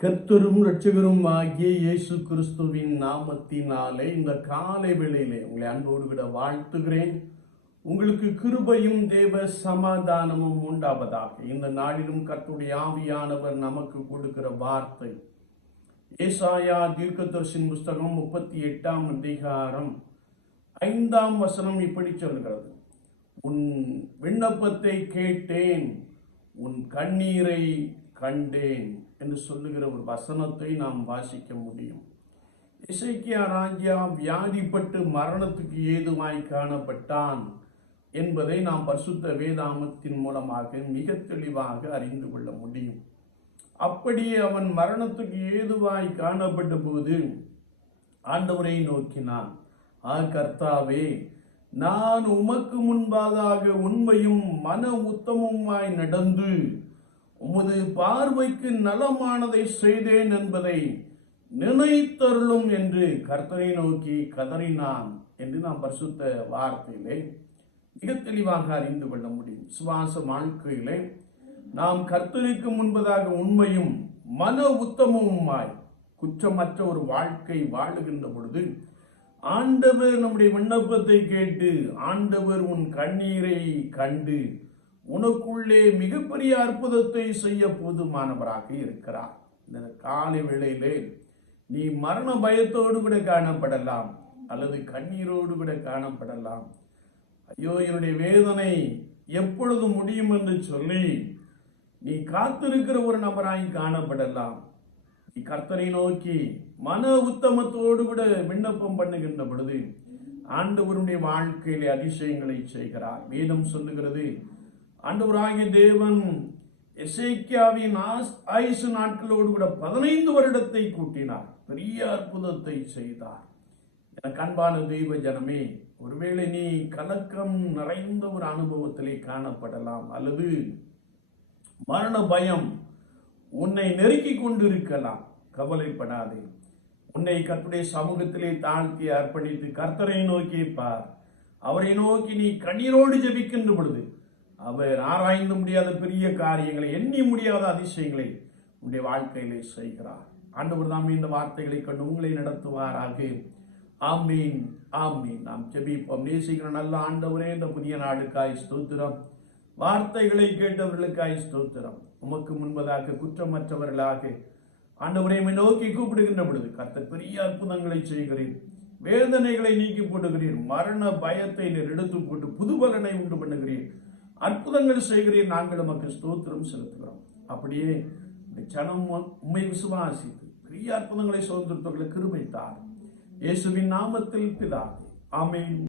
கர்த்தரும் ரட்சகரும் ஆகிய இயேசு கிறிஸ்துவின் நாமத்தினாலே இந்த காலை வேளையிலே உங்களை அன்போடு விட வாழ்த்துகிறேன். உங்களுக்கு கிருபையும் தேவ சமாதானமும் உண்டாவதாக. இந்த நாளிலும் கர்த்தருடைய ஆவியானவர் நமக்கு கொடுக்கிற வார்த்தை. ஏசாயா தீர்க்கதர்ஷின் புஸ்தகம் முப்பத்தி எட்டாம் அதிகாரம் ஐந்தாம் வசனம் இப்படி சொல்கிறது. உன் விண்ணப்பத்தை கேட்டேன். உன் கண்ணீரை கண்டேன் என்று சொல்லுகிற ஒரு வசனத்தை நாம் வாசிக்க முடியும். இசைக்கியா ராஜா வியாதிப்பட்டு மரணத்துக்கு ஏதுவாய் காணப்பட்டான் என்பதை நாம் பரிசுத்த வேதாமத்தின் மூலமாக மிக தெளிவாக அறிந்து கொள்ள முடியும். அப்படியே அவன் மரணத்துக்கு ஏதுவாய் காணப்பட்ட போது ஆண்டவரை நோக்கினான் ஆ கர்த்தாவே நான் உமக்கு முன்பாக உண்மையும் மன உத்தமுமாய் நடந்து உமது பார்வைக்கு நலமானதை செய்தேன் என்பதை நினைத்தருளும் என்று கர்த்தரை நோக்கி கதறினான் என்று நாம் பரிசுத்த வார்த்தையிலே மிக தெளிவாக அறிந்து கொள்ள முடியும். சுவாச வாழ்க்கையிலே நாம் கர்த்தருக்கு முன்பதாக உண்மையும் மன உத்தமமுமாய் குற்றமற்ற ஒரு வாழ்க்கை வாழுகின்ற பொழுது ஆண்டவர் நம்முடைய விண்ணப்பத்தை கேட்டு ஆண்டவர் உன் கண்ணீரை கண்டு உனக்குள்ளே மிகப்பெரிய அற்புதத்தை செய்ய போதுமானவராக இருக்கிறார். இந்த காலை வேளையிலே நீ மரண பயத்தோடு கூட காணப்படலாம் அல்லது கண்ணீரோடு கூட காணப்படலாம். ஐயோ என்னுடைய வேதனை எப்பொழுது முடியும் என்று சொல்லி நீ காத்திருக்கிற ஒரு நபராய் காணப்படலாம். நீ கர்த்தரை நோக்கி மன உத்தமத்தோடு கூட விண்ணப்பம் பண்ணுகின்ற பொழுது ஆண்டவருடைய வாழ்க்கையிலே அதிசயங்களை செய்கிறார். வேதம் சொல்லுகிறது ஆண்டவராகிய தேவன் எசேக்கியாவின் ஆஸ்- ஆயுசு நாட்களோடு கூட பதினைந்து வருடத்தை கூட்டினார். பெரிய அற்புதத்தை செய்தார். எனக்கு அன்பான தெய்வ ஜனமே ஒருவேளை நீ கலக்கம் நிறைந்த ஒரு அனுபவத்திலே காணப்படலாம் அல்லது மரண பயம் உன்னை நெருக்கி கொண்டிருக்கலாம். கவலைப்படாதே. உன்னை கத்துடைய சமூகத்திலே தாழ்த்தி அர்ப்பணித்து கர்த்தரை நோக்கி பார். அவரை நோக்கி நீ கண்ணீரோடு ஜபிக்கின்ற பொழுது அவர் ஆராய்ந்து முடியாத பெரிய காரியங்களை எண்ணி முடியாத அதிசயங்களை உன்னுடைய வாழ்க்கையிலே செய்கிறார். ஆண்டவர் தாமே இந்த வார்த்தைகளை கண்டு உங்களை நடத்துவாராக. ஆமீன் ஆமீன். நாம் ஜெபிப்போம். நேசிக்கிற நல்ல ஆண்டவரே இந்த புதிய நாடுக்காய் ஸ்தோத்திரம். வார்த்தைகளை கேட்டவர்களுக்காய் ஸ்தோத்திரம். உமக்கு முன்பதாக குற்றமற்றவர்களாக ஆண்டவரை நோக்கி கூப்பிடுகின்ற பொழுது கத்த பெரிய அற்புதங்களை செய்கிறேன் வேதனைகளை நீக்கி போடுகிறீர். மரண பயத்தை நீர் எடுத்து போட்டு புது பலனை உண்டு பண்ணுகிறீர். அற்புதங்கள் செய்கிறீர். நாங்கள் உமக்கு ஸ்தோத்திரம் செலுத்துகிறோம். அப்படியே இந்த ஜனம் உண்மை விசுவாசித்து பெரிய அற்புதங்களை சுதந்திரத்தவர்களை கிருமைத்தார் இயேசுவின் நாமத்தில் பிதாவே. ஆமேன்.